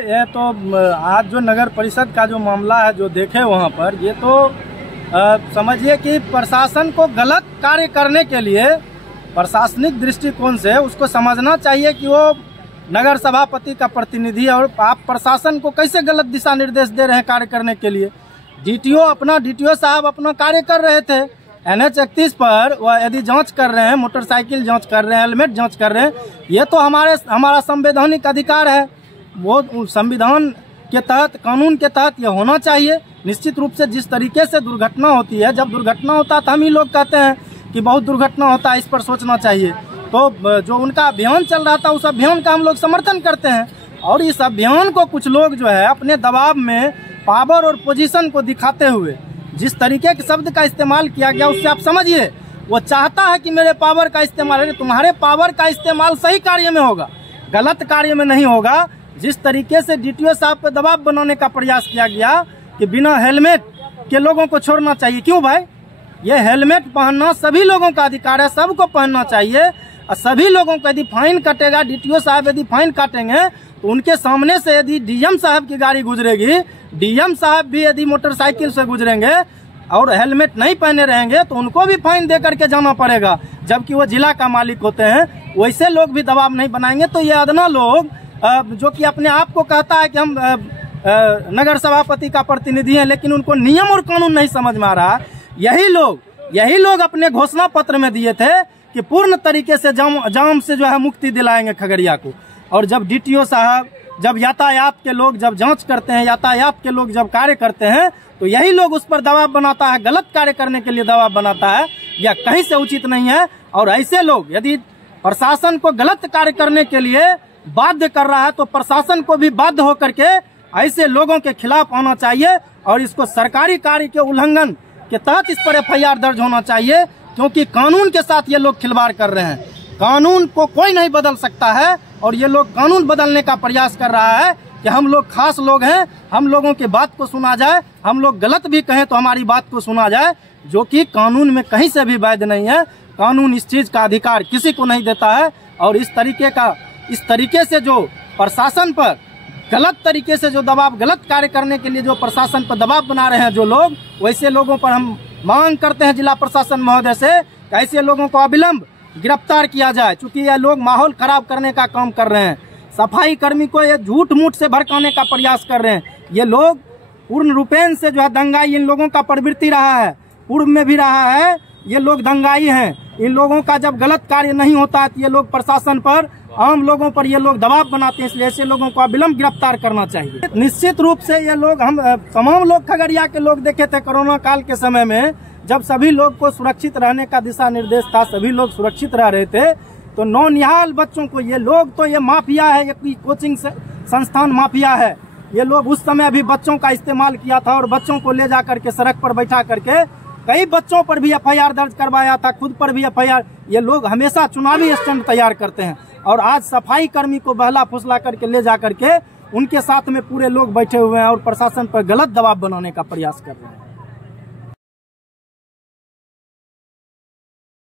ये तो आज जो नगर परिषद का जो मामला है जो देखे वहाँ पर, ये तो समझिए कि प्रशासन को गलत कार्य करने के लिए प्रशासनिक दृष्टिकोण से उसको समझना चाहिए कि वो नगर सभापति का प्रतिनिधि है और आप प्रशासन को कैसे गलत दिशा निर्देश दे रहे हैं कार्य करने के लिए। डीटीओ साहब अपना कार्य कर रहे थे NH 31 पर, वह यदि जांच कर रहे हैं, मोटरसाइकिल जांच कर रहे हैं, हेलमेट जांच कर रहे हैं, ये तो हमारा संवैधानिक अधिकार है। वो संविधान के तहत, कानून के तहत ये होना चाहिए। निश्चित रूप से जिस तरीके से दुर्घटना होती है, जब दुर्घटना होता है तो हम ही लोग कहते हैं कि बहुत दुर्घटना होता है, इस पर सोचना चाहिए। तो जो उनका अभियान चल रहा था उस अभियान का हम लोग समर्थन करते हैं और इस अभियान को कुछ लोग जो है अपने दबाव में पावर और पोजीशन को दिखाते हुए जिस तरीके के शब्द का इस्तेमाल किया गया, उससे आप समझिए वो चाहता है कि मेरे पावर का इस्तेमाल है। तुम्हारे पावर का इस्तेमाल सही कार्य में होगा, गलत कार्य में नहीं होगा। जिस तरीके से डीटीओ साहब पर दबाव बनाने का प्रयास किया गया कि बिना हेलमेट के लोगों को छोड़ना चाहिए, क्यों भाई? ये हेलमेट पहनना सभी लोगों का अधिकार है, सबको पहनना चाहिए। और सभी लोगों को यदि फाइन कटेगा, डीटीओ साहब यदि फाइन काटेंगे तो उनके सामने से यदि डीएम साहब की गाड़ी गुजरेगी, डीएम साहब भी यदि मोटरसाइकिल से गुजरेंगे और हेलमेट नहीं पहने रहेंगे तो उनको भी फाइन दे करके जाना पड़ेगा, जबकि वो जिला का मालिक होते हैं। वैसे लोग भी दबाव नहीं बनाएंगे तो ये अदना लोग जो कि अपने आप को कहता है कि हम नगर सभापति का प्रतिनिधि हैं, लेकिन उनको नियम और कानून नहीं समझ में आ रहा। यही लोग अपने घोषणा पत्र में दिए थे कि पूर्ण तरीके से जाम से जो है मुक्ति दिलाएंगे खगड़िया को। और जब डीटीओ साहब, जब यातायात के लोग जब जांच करते हैं, यातायात के लोग जब कार्य करते हैं, तो यही लोग उस पर दबाव बनाता है, गलत कार्य करने के लिए दबाव बनाता है। यह कहीं से उचित नहीं है। और ऐसे लोग यदि प्रशासन को गलत कार्य करने के लिए बाध्य कर रहा है तो प्रशासन को भी बाध्य होकर के ऐसे लोगों के खिलाफ आना चाहिए और इसको सरकारी कार्य के उल्लंघन के तहत इस पर FIR दर्ज होना चाहिए, क्योंकि कानून के साथ ये लोग खिलवाड़ कर रहे हैं। कानून को कोई नहीं बदल सकता है और ये लोग कानून बदलने का प्रयास कर रहा है कि हम लोग खास लोग हैं, हम लोगों की बात को सुना जाए, हम लोग गलत भी कहें तो हमारी बात को सुना जाए, जो कि कानून में कहीं से भी वैध नहीं है। कानून इस चीज का अधिकार किसी को नहीं देता है। और इस तरीके से जो प्रशासन पर गलत तरीके से जो दबाव, गलत कार्य करने के लिए जो प्रशासन पर दबाव बना रहे हैं जो लोग, वैसे लोगों पर हम मांग करते हैं जिला प्रशासन महोदय से कि ऐसे लोगों को अविलंब गिरफ्तार किया जाए, क्योंकि ये लोग माहौल खराब करने का काम कर रहे हैं। सफाई कर्मी को ये झूठ मूठ से भड़काने का प्रयास कर रहे हैं। ये लोग पूर्ण रूपेण से जो है दंगाई, इन लोगों का प्रवृत्ति रहा है, पूर्व में भी रहा है। ये लोग दंगाई हैं। इन लोगों का जब गलत कार्य नहीं होता है तो ये लोग प्रशासन पर, आम लोगों पर ये लोग दबाव बनाते हैं, इसलिए ऐसे लोगों को अविलंब गिरफ्तार करना चाहिए। निश्चित रूप से ये लोग, हम तमाम लोग खगड़िया के लोग देखे थे कोरोना काल के समय में, जब सभी लोग को सुरक्षित रहने का दिशा निर्देश था, सभी लोग सुरक्षित रह रहे थे, तो नौनिहाल बच्चों को ये लोग, तो ये माफिया है, ये कोचिंग संस्थान माफिया है। ये लोग उस समय भी बच्चों का इस्तेमाल किया था और बच्चों को ले जा करके सड़क पर बैठा करके कई बच्चों पर भी FIR दर्ज करवाया था, खुद पर भी FIR। ये लोग हमेशा चुनावी स्टंट तैयार करते हैं और आज सफाई कर्मी को बहला फुसला करके ले जा करके उनके साथ में पूरे लोग बैठे हुए हैं और प्रशासन पर गलत दबाव बनाने का प्रयास कर रहे हैं।